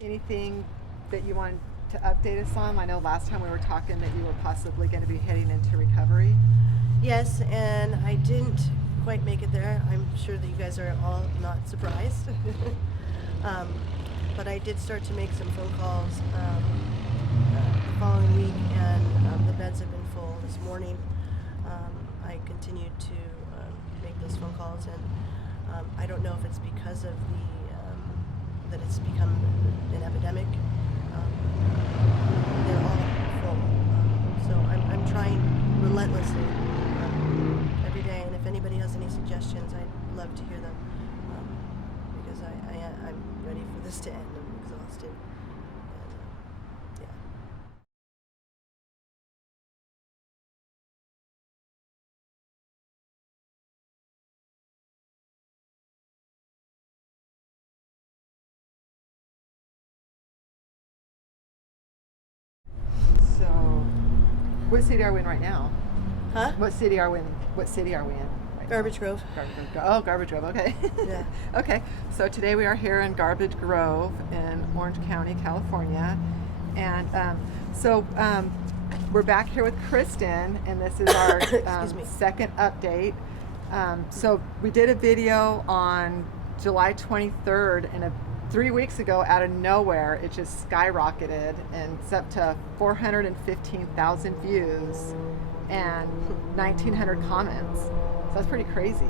Anything that you want to update us on? I know last time we were talking that you were possibly going to be heading into recovery. Yes, and I didn't quite make it there. I'm sure that you guys are all not surprised. um, but I did start to make some phone calls the following week, and the beds have been full this morning. I continued to make those phone calls, and I don't know if it's because of that it's become an epidemic. They're all full. So I'm trying relentlessly every day, and if anybody has any suggestions, I'd love to hear them, because I'm ready for this to end. I'm exhausted. And, yeah. So, what city are we in right now? Huh? What city are we in? Right now? Garbage Grove. Garbage Grove. Okay. Yeah. Okay. So today we are here in Garbage Grove in Orange County, California, and we're back here with Kristen, and this is our Excuse me. second update. So we did a video on July 23rd, and 3 weeks ago, out of nowhere, it just skyrocketed, and it's up to 415,000 views and 1,900 comments. So that's pretty crazy.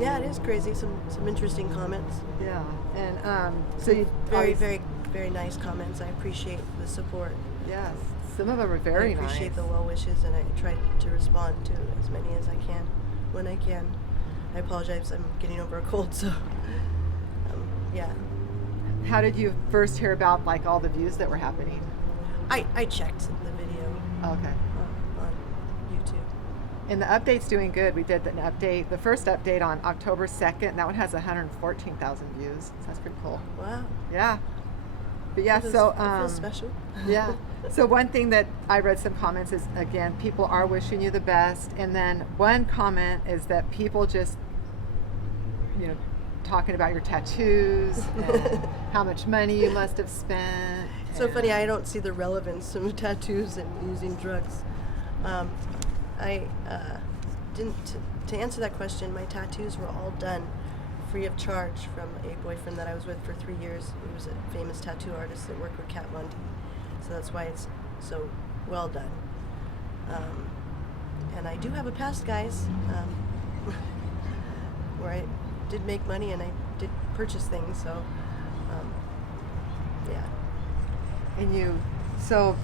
Yeah, it is crazy. Some interesting comments. Yeah, and so you Very nice comments. I appreciate the support. yes, some of them are very I appreciate nice. the well wishes, and I try to respond to as many as I can when I can. I apologize. I'm getting over a cold, so yeah. How did you first hear about like all the views that were happening? I checked the video Okay. on YouTube. And the update's doing good. We did the first update on October 2nd, and that one has 114,000 views. So that's pretty cool. Wow. Yeah. But yeah, It feels special. yeah. So one thing that I read some comments is, again, people are wishing you the best, and then one comment is that people just, talking about your tattoos and how much money you must have spent. So funny. I don't see the relevance of tattoos and using drugs. I didn't. To answer that question, my tattoos were all done free of charge from a boyfriend that I was with for 3 years. He was a famous tattoo artist that worked with Kat Von D. So that's why it's so well done. And I do have a past, guys, where I did make money and I did purchase things. So, yeah. And so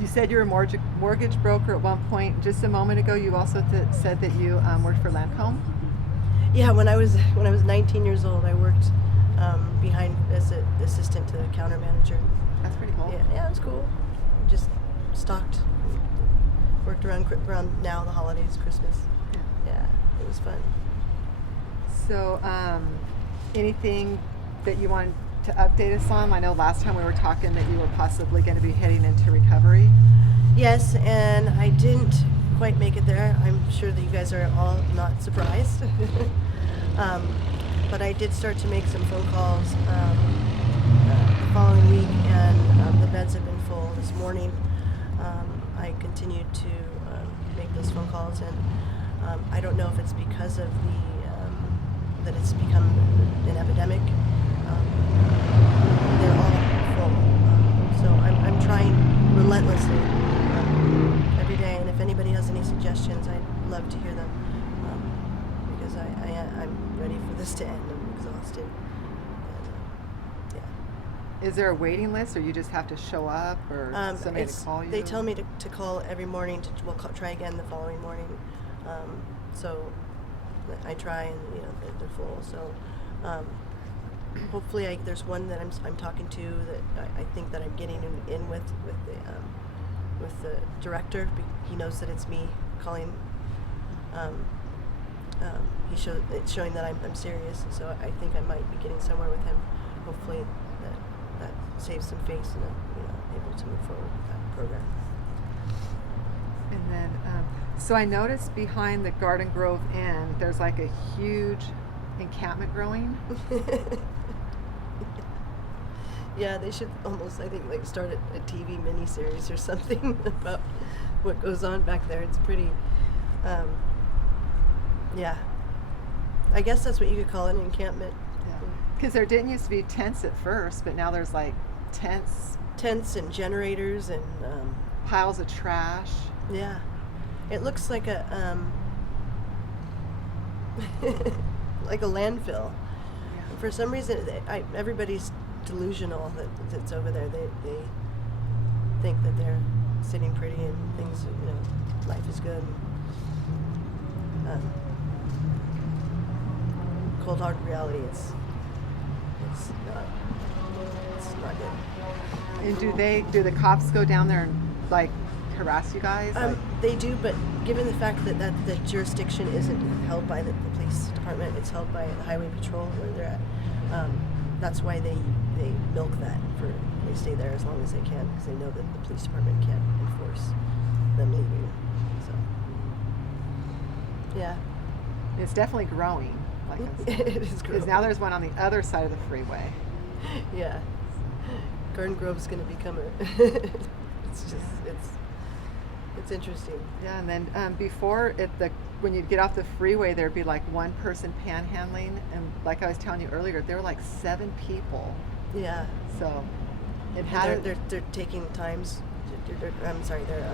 you said you were a mortgage broker at one point. Just a moment ago, you also said that you worked for Lancome. Yeah, when I was 19 years old, I worked behind as an assistant to the counter manager. That's pretty cool. Yeah, it was cool. Just stocked, worked around now the holidays, Christmas. Yeah, it was fun. So, anything that you want to update us on? I know last time we were talking that you were possibly going to be heading into recovery. Yes, and I didn't quite make it there. I'm sure that you guys are all not surprised. But I did start to make some phone calls the following week, and the beds have been full this morning. I continued to make those phone calls, and I don't know if it's because of that it's become an epidemic. They're all full. So I'm trying relentlessly every day, and if anybody has any suggestions, I'd love to hear them, because I'm ready for this to end. I'm exhausted. And, yeah. Is there a waiting list, or you just have to show up, or somebody to call you? They tell me to call every morning. Try again the following morning. So I try, and they're full. So hopefully there's one that I'm talking to that I think that I'm getting in with the director. He knows that it's me calling. It's showing that I'm serious, so I think I might be getting somewhere with him. Hopefully that saves some face, and I'm able to move forward with that program. And then, so I noticed behind the Garden Grove Inn, there's like a huge encampment growing. Yeah, they should almost, I think, like start a TV miniseries or something about what goes on back there. It's pretty, yeah. I guess that's what you could call an encampment. Because there didn't used to be tents at first, but now there's like Tents and generators and piles of trash. yeah. It looks like a like a landfill. Yeah. For some reason, everybody's delusional that it's over there. They think that they're sitting pretty and things, life is good. Cold hard reality, it's not good. And do the cops go down there and like harass you guys? They do, but given the fact that the jurisdiction isn't held by the police department, it's held by the highway patrol where they're at. That's why they milk that they stay there as long as they can, because they know that the police department can't enforce them leaving. So yeah, It's definitely growing. Like it is growing. Because now there's one on the other side of the freeway. Yeah, Garden Grove's going to become it's interesting. Yeah, and then before when you'd get off the freeway, there'd be like one person panhandling, and like I was telling you earlier, there were like 7 people. Yeah. So it And had they're taking times. I'm sorry, they're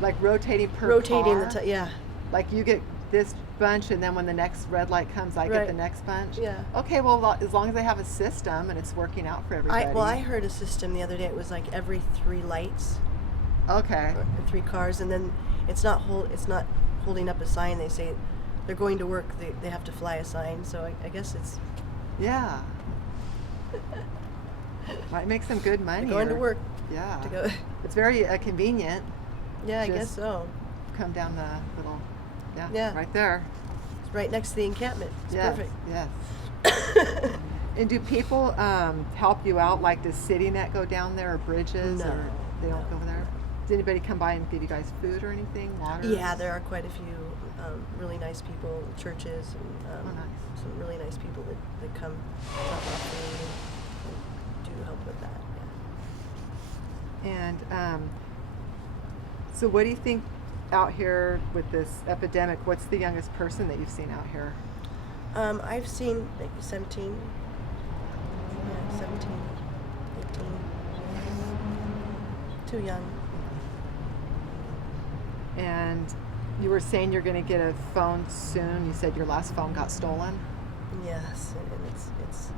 like rotating per rotating car. yeah. Like you get this bunch, and then when the next red light comes, I get Right. the next bunch. Yeah. Okay, well, as long as they have a system and it's working out for everybody. I heard a system the other day. It was like every 3 lights, Okay. or 3 cars, and then it's not holding up a sign. They say they're going to work. They have to fly a sign. So I guess it's Yeah. Might make some good money. going to or- work. Yeah. To go. It's very convenient. Yeah, I Just- guess so. Come down the little. Yeah. Yeah. Right there. It's right next to the encampment. It's Yes. perfect. Yes. And do people help you out? Like, does CityNet go down there, or bridges, No, or they don't no, go over there? Does anybody come by and give you guys food or anything, water? Yeah, there are quite a few really nice people, churches, and Oh, nice. some really nice people that come drop off food and do help with that. Yeah. And so, what do you think out here with this epidemic? What's the youngest person that you've seen out here? I've seen maybe 17. Yeah, 17, 18. Too young. And you were saying you're going to get a phone soon. You said your last phone got stolen. Yes, and it's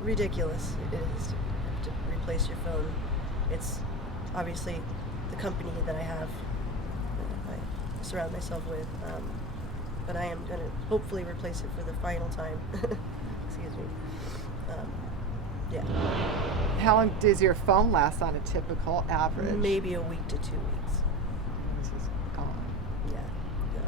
ridiculous. It is to replace your phone. It's obviously the company that I have, that I surround myself with, but I am going to hopefully replace it for the final time. Excuse me. Yeah, How long does your phone last on a typical average? maybe a week to 2 weeks. This is gone. Yeah. Yeah.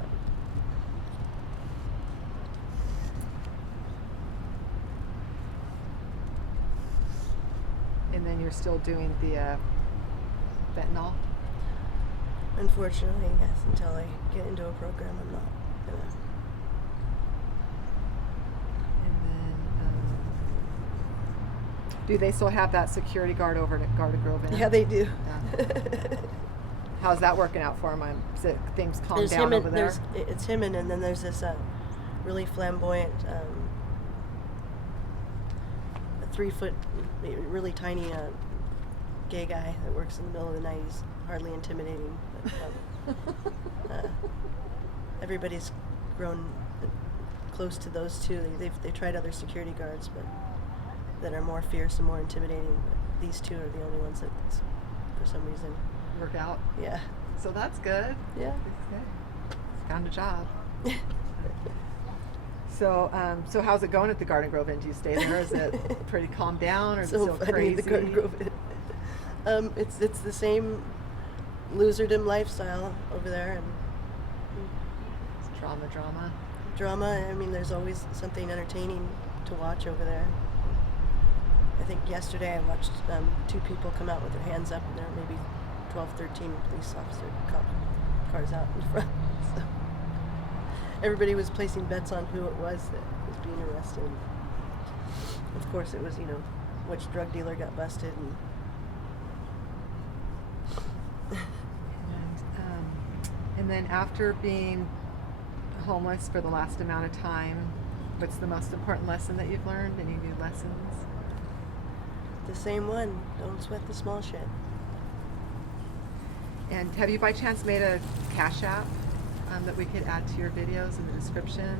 And then you're still doing the fentanyl? Unfortunately, yes. Until I get into a program, I'm not gonna. And then, do they still have that security guard over at Garden Grove Inn? Yeah, they do. Yeah. How's that working out for him? Is it things calm There's down him over and there? it's him and then there's this really flamboyant 3-foot, really tiny gay guy that works in the middle of the night. He's hardly intimidating. But, everybody's grown close to those two. They've tried other security guards, but that are more fierce and more intimidating. But these two are the only ones that, for some reason, Work out. yeah. So that's good. Yeah. Found a job. So, so how's it going at the Garden Grove Inn? Do you stay there? Is it pretty calmed down, or is it So still funny, crazy? the Garden Grove. It's the same loserdom lifestyle over there, and It's drama. drama. I mean, there's always something entertaining to watch over there. I think yesterday I watched 2 people come out with their hands up, and there were maybe 12, 13 police cars out in front. So everybody was placing bets on who it was that was being arrested. Of course, it was, which drug dealer got busted. And then after being homeless for the last amount of time, what's the most important lesson that you've learned? Any new lessons? The same one. Don't sweat the small shit. And have you by chance made a Cash App that we could add to your videos in the description?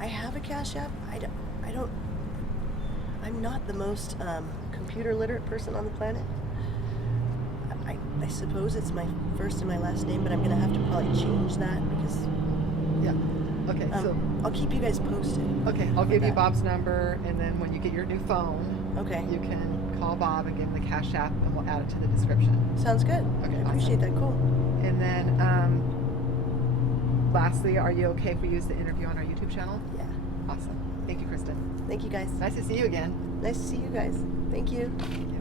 I have a Cash App. I'm not the most computer literate person on the planet. I suppose it's my first and my last name, but I'm gonna have to probably change that because. Yeah. Okay. So. I'll keep you guys posted. Okay. I'll give you Bob's number, and then when you get your new phone, okay, you can call Bob and give him the Cash App, and we'll add it to the description. Sounds good. Okay. I appreciate that. Cool. And then, lastly, are you okay if we use the interview on our YouTube channel? Yeah. Awesome. Thank you, Kristen. Thank you guys. Nice to see you again. Nice to see you guys. Thank you. Yeah.